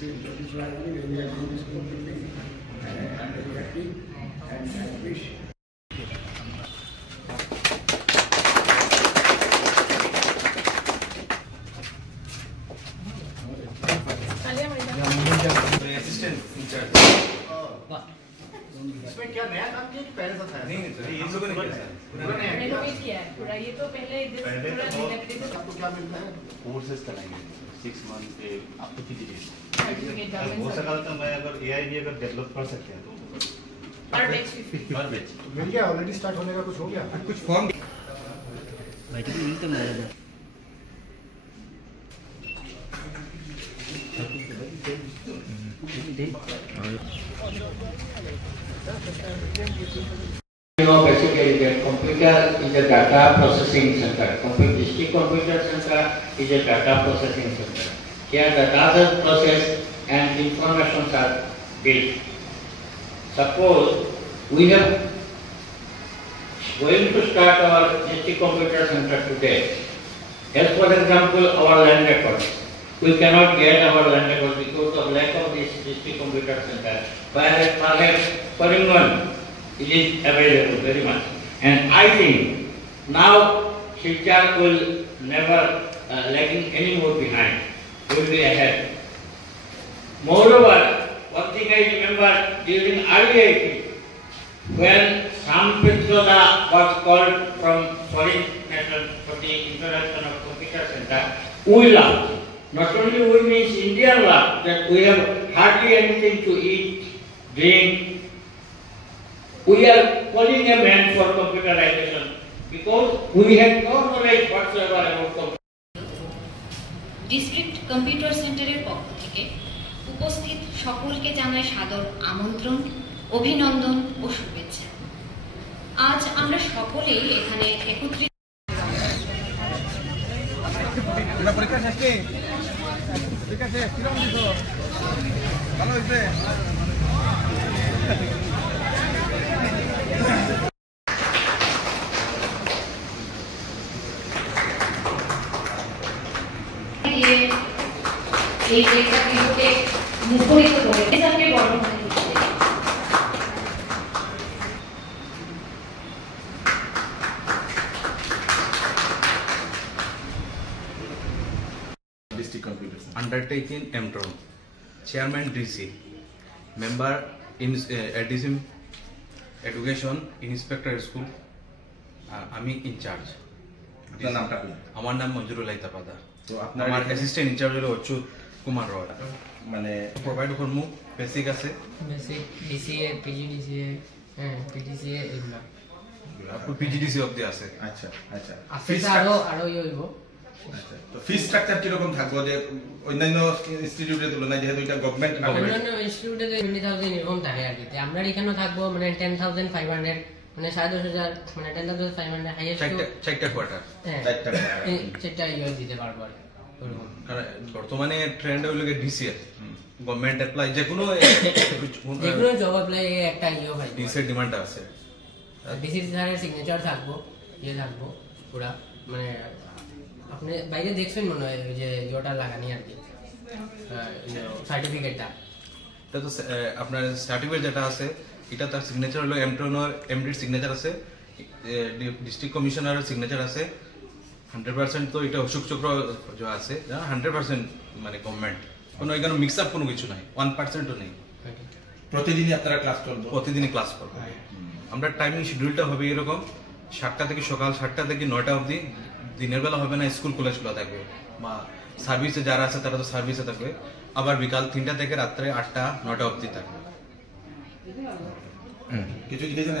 this traditionally when we are doing this completely. I'm very happy and I wish. Assistant in charge इसमें क्या नया काम किया कि पहले से था? नहीं सर, ये इन लोगों ने किया सर। रेनोवेट किया है पूरा। ये तो पहले आपको क्या मिलता है? कोर्सेज कराएंगे 6 मंथ के आप तो कीजिए। सर्टिफिकेट हो सका तो मैं अगर एआई भी अगर डेवलप कर सकते हैं तो पर बैच मिल गया ऑलरेडी स्टार्ट होने का कुछ हो गया? कुछ form Basically the computer is a data processing center. District computer center is a data processing center. Here the data is processed and informations are built. Suppose we have going to start our district computer center today. As for example, our land records. We cannot get our land records because of lack of this district computer center. Whereas perhaps Karimganj it is available very much. And I think now Silchar will never lagging any more behind. Will be ahead. Moreover, one thing I remember during early 80s, when Sampitroda was called from foreign nation for the introduction of computer center, we laughed. Not only we means Indian laughed that we have hardly anything to eat, drink. We are calling a man for computerization because we had no knowledge whatsoever about computer. District computer সেন্টারের পক্ষ থেকে উপস্থিত সকলকে জানাই সাদর আমন্ত্রণ, অভিনন্দন ও শুভেচ্ছা। আজ আমরা সকলেই এখানে একত্রিত। পরীক্ষা শেষ কি? পরীক্ষা শেষ কিরকম দিছো? ভালো হয়েছে? এই ডেটা ভিডিওতে মুখরিত করে এটাকে বড় করে দিচ্ছে। District computer centre Undertaking MTRON, Chairman DC, Member in Addition Education Inspector School, আমি ইনচার্জ। আপনার নামটা কি? আমার নাম মঞ্জুরুল ইতাপাদা। তো আপনার আমার অ্যাসিস্ট্যান্ট ইনচার্জ হলো অচ্যুত কুমার রয়। মানে প্রোভাইড করমু বেসিক আছে, বেসিক ডিসিএ, পিজিডিসিএ, পিডিসিএ এগুলা পিজিডিসি অবধি আছে। আচ্ছা আচ্ছা আছে আরো ইয়ে হইব। আচ্ছা তো ফি স্ট্রাকচার কি রকম থাকবে যে অন্যান্য ইনস্টিটিউটের তুলনায় যেহেতু এটা গভর্নমেন্ট অন্যান্য ইনস্টিটিউটে 20,000 এরকম থাকে আর কি। আমরা এখানে থাকবো মানে 10,500 মানে 10,500 মানে 10,500 হাইয়েস্ট চারটা কোয়ার্টার, চারটা ইয়ে দিতে পারবো আর কি। বর্তমানে ট্রেন্ড হইল ডিসিএস গভর্নমেন্ট অ্যাপ্লাই যে কোনো জব অ্যাপ্লাই একটা ইয়ে হয় ডিসিএস ডিমান্ড আছে। ডিসি স্যারের সিগনেচার থাকবো, ইয়ে থাকবো পুরা মানে আপনি বাইরে দেখছেন মনে হয় ওই যে ইয়েটা লাগানি আর কি সার্টিফিকেটটা। এটা তো আপনার সার্টিফিকেট যেটা আছে এটা তার সিগনেচার হলো এমট্রোনার এমডির সিগনেচার আছে, ডিস্ট্রিক্ট কমিশনারের সিগনেচার আছে। 100% তো এটা অশোক চক্র যে আছে 100% মানে গভর্নমেন্ট, কোনো এখানে মিক্স আপ কোনো কিছু নাই, 1%ও নেই। প্রতিদিনই আপনারা ক্লাস করবেন? প্রতিদিনই ক্লাস করবো। আমরা টাইমিং শিডিউলটা হবে এরকম 7টা থেকে সকাল 7টা থেকে 9টা অবধি। দিনের বেলা হবে না, স্কুল কলেজ খোলা থাকবে বা সার্ভিসে যারা আছে তারা তো সার্ভিসে থাকবে। আবার বিকাল 3টা থেকে রাত্রে 8টা 9টা অবধি থাকবে। কিছু লিখেছেন?